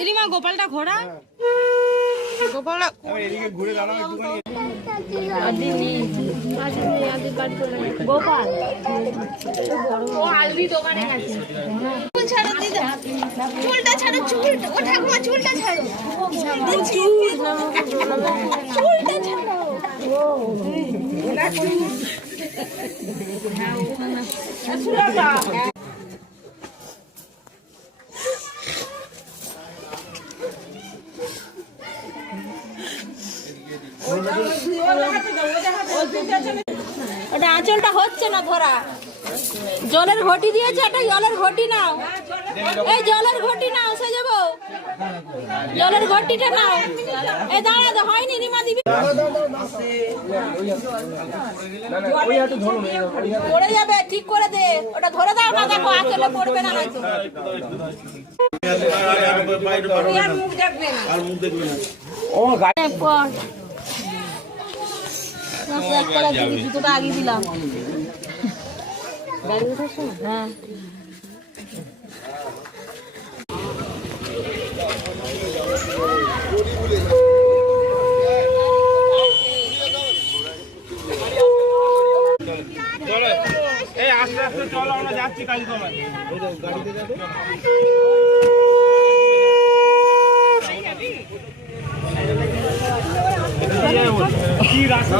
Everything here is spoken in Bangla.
ইলিমা গোপালটা ঘোড়া গোপালটা ঘুরে গোপাল ও আলবি দোকানে গেছে চুলটা ছাড়ো চুলটা ও ঠাকুমা চুলটা ছাড়ো চুলটা ছাড়ো ওটা আঁচলটা হচ্ছে না ধরা জলের ঘটি দিয়েছে একটা জলের ঘটি নাও এই জলের ঘটি নাও সে যাবো জলের ঘটিটা নাও এই দাঁড়া হয়নি নিমা দিবি পড়ে যাবে ঠিক করে দে ওটা ধরে দাও না দেখো আঁচলে পড়বে না হয়তো আর মুখ দেখবে না ও গায়ে পড় জুতোটা আগে দিলাম গাড়ি ওঠার সময় হ্যাঁ আস্তে আস্তে চলো আমরা যাচ্ছি কালী তোমায় কি রাস্তা